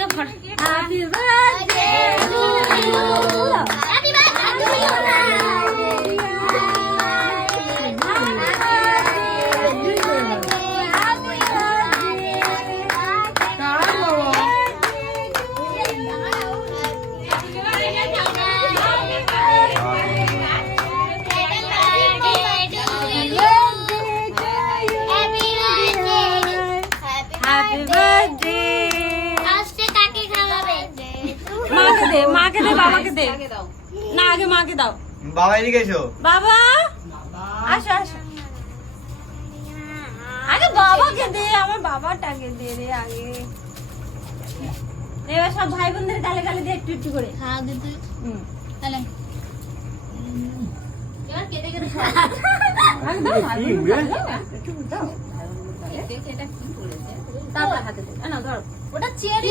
আগে happy birthday to you, happy birthday to you. মাকে দে, বাবাকে দে না, আগে মাকে দাও। বাবা এদিকে এসো। বাবা আসো আসো, আগে বাবাকে দে, আমার বাবাটাকে দে রে আগে। এবার সব ভাই বোনদের গালে গালে দিয়ে একটু একটু করে। হ্যাঁ দিদি তাহলে এবার কেটে কেটে আগে দাও, একটু দাও। এটা কি করেছে তারপর হাতে দে, না ধরো। ওটা চেরি